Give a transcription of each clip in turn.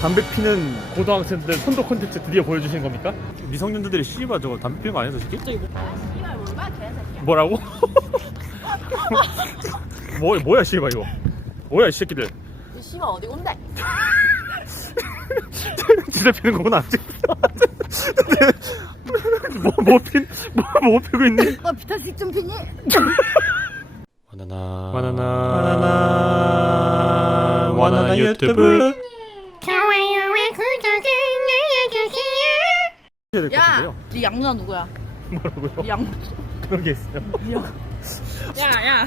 담배 피는 고등학생들 선도 콘텐츠 드디어 보여주신 겁니까? 미성년자들이 씨발 저거 담배 피는 거 아니야 저 새끼? 아 씨발 뭐야 개새끼 뭐라고? 뭐, 뭐야 씨발 이거 뭐야 이 새끼들 이 씨발 어디 온대? 담배 피는 거구나 아직 뭐, 뭐, 피, 뭐, 뭐 피고 있니? 너 비타스틱 좀 피니? 바나나 바나나 바나나 바나나 유튜브, 유튜브. 야 될것 같은 누구야? 뭐라고요? 양... 그런 게 있어요 야야 야.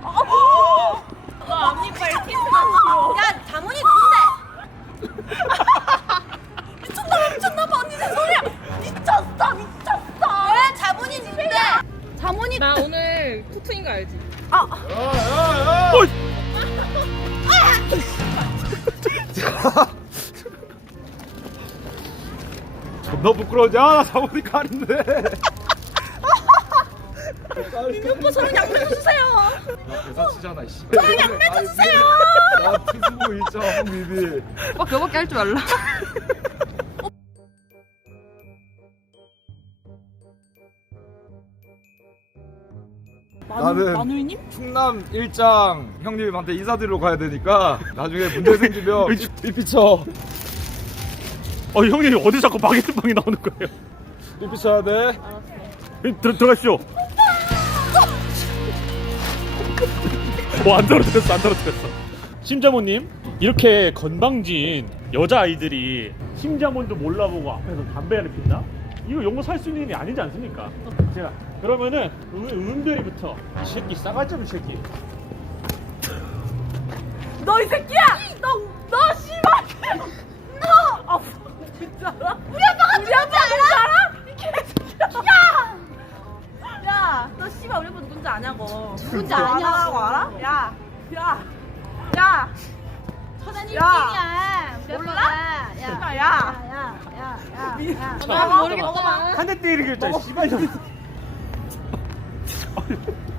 어! 아, 너 앞니빨 티스어 야! 자문이 누군 미쳤나 미쳤나 봐 언니 내 소리야! 미쳤어 미쳤어! 왜 자문이 누군 자문이... 나 오늘 투투인 거 알지? 아! 야, 야, 야. 너 부끄러워지? 아, 나 사모님 칼인데. 민규 오 저랑 양보해 주세요. 대사 치잖아, 씨. 저 양보해 주세요. 나피마누님 충남 일장 형님한테 인사드리러 가야 되니까 나중에 문제 생기면 빛 비춰. 어 형님 어디 자꾸 바게트빵이 나오는 거예요? 리피스 하네 들어 가시죠 오안 떨어뜨렸어 안 떨어뜨렸어. 심자모님 이렇게 건방진 여자 아이들이 심자몬도 몰라보고 앞에서 담배를 핀다? 이거 용거 살수 있는 일이 아니지 않습니까? 제가 그러면은 은별이부터 이 새끼 싸가지 없는 새끼. 너 이 새끼야! 너 야, 한대 때리기 했자. 씨발 우리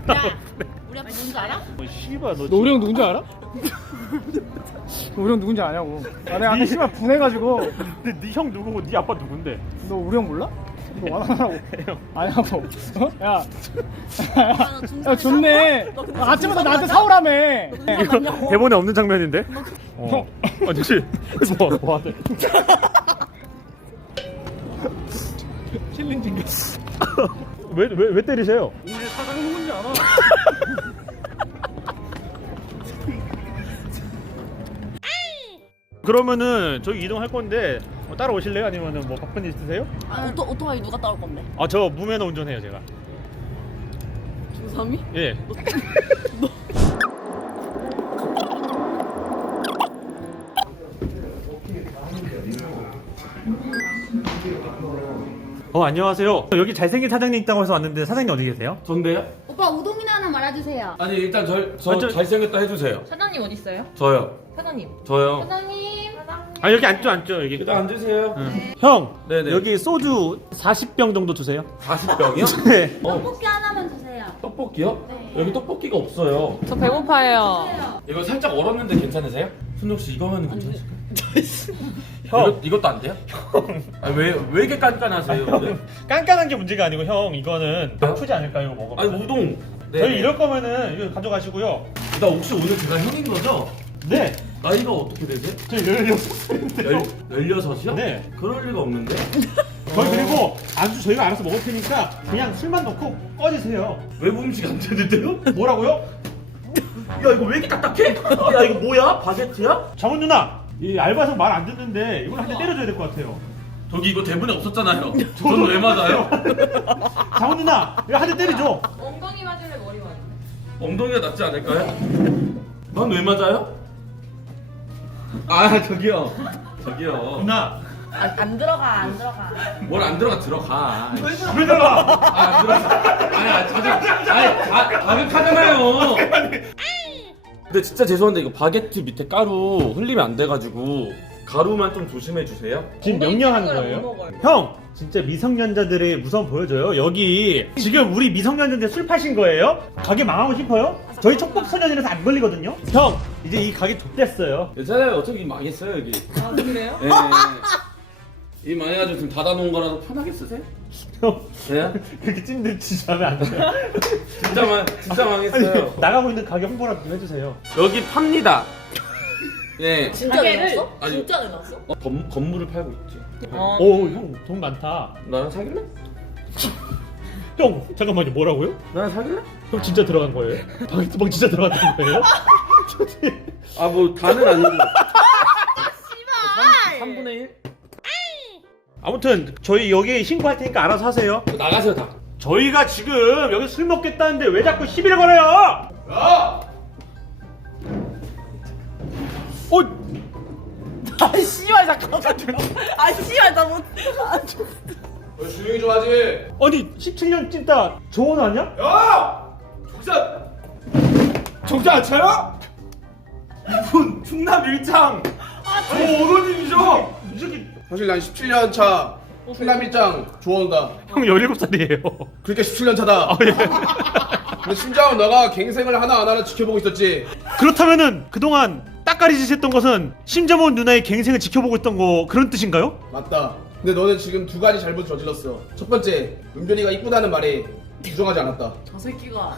아 누군지 알아? 씨발 너. 너, 너우 집... 누군지 알아? 어. 우리 형 누군지 아냐고. 아, 내가 아 분해가지고. 네형 누구고 네 아빠 누군데? 너 우리 형 몰라? 네. 너하라고 아냐고 야 좋네 아침부터 나한테 사오라며, 아침부터 사오라며. 이거 났냐고. 대본에 없는 장면인데 아저씨 너... 뭐하대 어. 왜, 왜, 왜 때리세요? 왜 그러면은 저기 이동할 건데 따라 오실래요? 아니면은 뭐 바쁜 일 있으세요? 아 오토 오토바이 누가 따올 건데? 아, 저 무면허 운전해요, 제가. 중삼이? 예. 너, 너... 어 안녕하세요 여기 잘생긴 사장님 있다고 해서 왔는데 사장님 어디 계세요? 전데요? 오빠 우동이나 하나 말아주세요 아니 일단 저, 저, 저 잘생겼다 해주세요 사장님 어디 있어요? 저요 사장님 저요 사장님, 사장님. 아 여기 앉죠 앉죠 여기 일단 앉으세요 응. 네. 형 네네. 여기 소주 40병 정도 주세요 40병이요? 네 어, 떡볶이 하나만 주세요 떡볶이요? 네 여기 떡볶이가 없어요 저배고파요 저 떡볶이 이거 살짝 얼었는데 괜찮으세요? 순덕 씨 이거면 괜찮으실까요? 형 이거, 이것도 안 돼요? 형왜왜 이게 깐깐하세요? 아니, 깐깐한 게 문제가 아니고 형 이거는 나쁘지 어? 않을까요? 이거 먹어 아니 우동 네. 저희 네. 이럴 거면은 이거 가져가시고요 나 혹시 오늘 제가 형인 거죠? 네 어? 나이가 어떻게 되세요? 네. 저1 6살인 열, 16이요? 네 그럴 리가 없는데 저희 어... 그리고 안주 저희가 알아서 먹을 테니까 그냥 술만 넣고 꺼지세요 외부 음식 안 되는데요? 뭐라고요? 야 이거 왜 이렇게 딱딱해? 야 이거 뭐야? 바세트야? 장훈 누나 이 알바생 말 안 듣는데 이걸 한 대 때려줘야 될 것 같아요 저기 이거 대문에 없었잖아요 저도 왜 맞아요? 장훈 누나 이거 한 대 때리죠 엉덩이 맞을래 머리 맞을래? 맞으면... 엉덩이가 낫지 않을까요? 넌 왜 맞아요? 아 저기요 저기요 누나 아, 안 들어가 안 들어가 뭘안 뭘 들어가 들어가 왜, 왜 들어가 아안 들어가 아니, 아니, 잠시만, 잠시만, 잠시만, 아니 아 저기 아니 가하잖아요 <잠시만요. 아니, 웃음> <아니, 잠시만요. 잠시만요. 웃음> 근데 진짜 죄송한데 이거 바게트 밑에 가루 흘리면 안 돼가지고 가루만 좀 조심해 주세요. 지금 명령한 거예요? 형! 형, 진짜 미성년자들이무서운 보여줘요. 여기 지금 우리 미성년자들 술 파신 거예요? 가게 망하고 싶어요? 저희 촉법 소년들은다 안 걸리거든요. 형, 이제 이 가게 좆됐어요. 괜찮아 어차피 망했어요 여기. 아그네요이 망해가지고 지금 닫아놓은 거라서 편하게 쓰세요. 형 그렇게 찐들 치자면 안 돼요 진짜 망 진짜, 진짜 망했어요 아니, 나가고 있는 가게 홍보라 좀 해주세요 여기 팝니다 네 진짜로 났어 아어건물을 팔고 있지 어형돈 많다 나랑 사귈래 형 잠깐만요 뭐라고요 나랑 사귈래 형 진짜 들어간 거예요 방방 진짜 들어갔던 거예요 아뭐 다는 아니고 씨발 3, 분의 1? 아무튼 저희 여기 신고할 테니까 알아서 하세요 나가세요 다 저희가 지금 여기 술 먹겠다는데 왜 자꾸 시비를 걸어요 야! 어! 아이 씨발 잠깐만 아이 씨발 나 못.. 너 조용히 좀 하지 아니 17년 찐따 조원 아니야? 야! 정자! 정자 안차야 이분 충남 일장 아, 저오이죠 이렇게, 게 사실 난 17년 차 출남일장 좋아한다. 어. 형 17살이에요. 그렇게 17년 차다. 아, 예. 데 심지어 너가 갱생을 하나 하나 지켜보고 있었지. 그렇다면은 그동안 딱가리 짓했던 것은 심재원 누나의 갱생을 지켜보고 있던 거 그런 뜻인가요? 맞다. 근데 너는 지금 두 가지 잘못 저질렀어. 첫 번째, 은별이가 이쁘다는 말에 부정하지 않았다. 저 새끼가.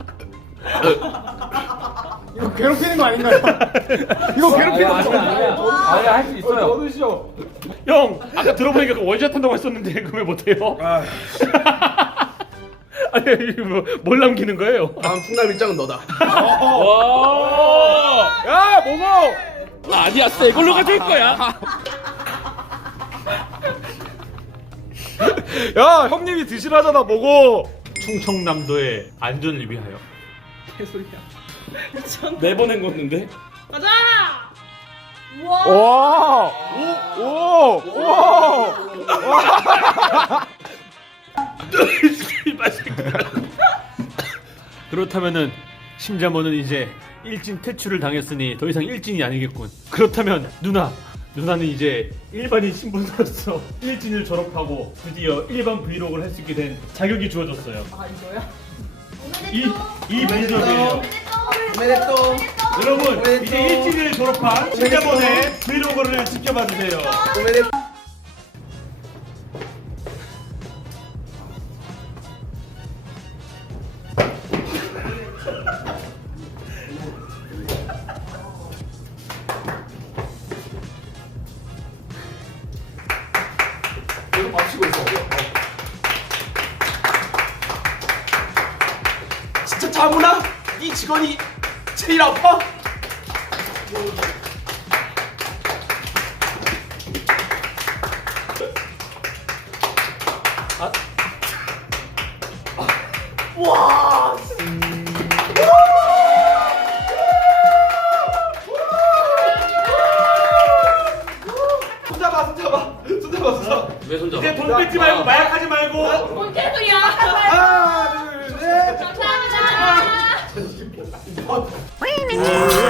이거 괴롭히는 거 아닌가요? 이거 괴롭히는 아, 거 아니에요? 아니 야 할 수 있어요. 떠드시오. 형 아까 들어보니까 원샷 한다고 했었는데 그왜 못해요? 아니 뭐, 뭘 남기는 거예요? 다음 풍날 밑장은 너다. 와. 야 뭐고? 아니야 쎄 이걸로 아, 가질 거야. 아, 아, 아. 야 형님이 드시라잖아 뭐고. 충청남도의 안전을 위하여. 개소리야. 네번 헹궜는데? 가자! 와! 와! 오! 오! 오! 와! 와! 그렇다면은 심자모는 이제 일진 퇴출을 당했으니 더 이상 일진이 아니겠군. 그렇다면 누나, 누나는 이제 일반인 신분으로서 일진을 졸업하고 드디어 일반 브이로그를 할 수 있게 된 자격이 주어졌어요. 아 이거야? <팬� Beyaz Therefore> 이이 면접요 오메데또. 여러분 메디노. 이제 일주일 졸업한 제자번에 브이로그를 지켜봐주세요. 건이 제일 아파? 와! 음. 손잡아, 손잡아. 어? 왜 손잡아? 이돈 뺏지 말고, 와. 마약하지 말고. 어. Oh.